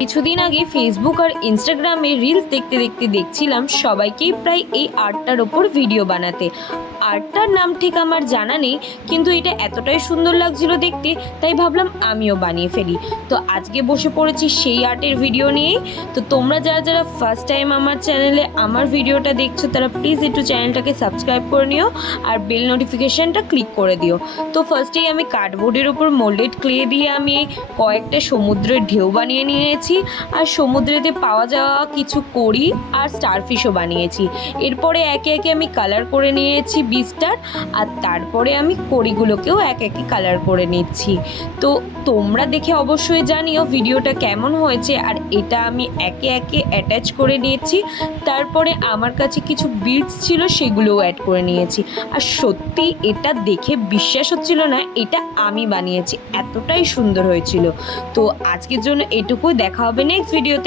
কিছুদিন আগে ফেসবুক আর ইনস্টাগ্রামে রিলস দেখতে দেখতে দেখছিলাম সবাইকেই প্রায় এই আর্টটার ওপর ভিডিও বানাতে। আর্টটার নাম ঠিক আমার জানা নেই, কিন্তু এটা এতটাই সুন্দর লাগছিল দেখতে, তাই ভাবলাম আমিও বানিয়ে ফেলি। তো আজকে বসে পড়েছি সেই আর্টের ভিডিও নিয়েই। তো তোমরা যারা যারা ফার্স্ট টাইম আমার চ্যানেলে আমার ভিডিওটা দেখছো তারা প্লিজ একটু চ্যানেলটাকে সাবস্ক্রাইব করে নিও আর বেল নোটিফিকেশানটা ক্লিক করে দিও। তো ফার্স্টেই আমি কার্ডবোর্ডের ওপর মোল্ডেড ক্লে দিয়ে আমি কয়েকটা সমুদ্রের ঢেউ বানিয়ে নিয়েছি, আর সমুদ্রেতে পাওয়া যাওয়া কিছু কড়ি আর স্টারফিশও বানিয়েছি। এরপরে একে একে আমি কালার করে নিয়েছি বিচটার, আর তারপরে আমি কড়িগুলোকেও এক একে কালার করে নিচ্ছি। তো তোমরা দেখে অবশ্যই জানিও ভিডিওটা কেমন হয়েছে। আর এটা আমি একে একে অ্যাটাচ করে নিয়েছি, তারপরে আমার কাছে কিছু বিটস ছিল সেগুলোও অ্যাড করে নিয়েছি। আর সত্যি এটা দেখে বিশ্বাস হচ্ছিল না এটা আমি বানিয়েছি, এতটাই সুন্দর হয়েছিল। তো আজকের জন্য এটুকুই, দেখা হবে নেক্সট ভিডিওতে।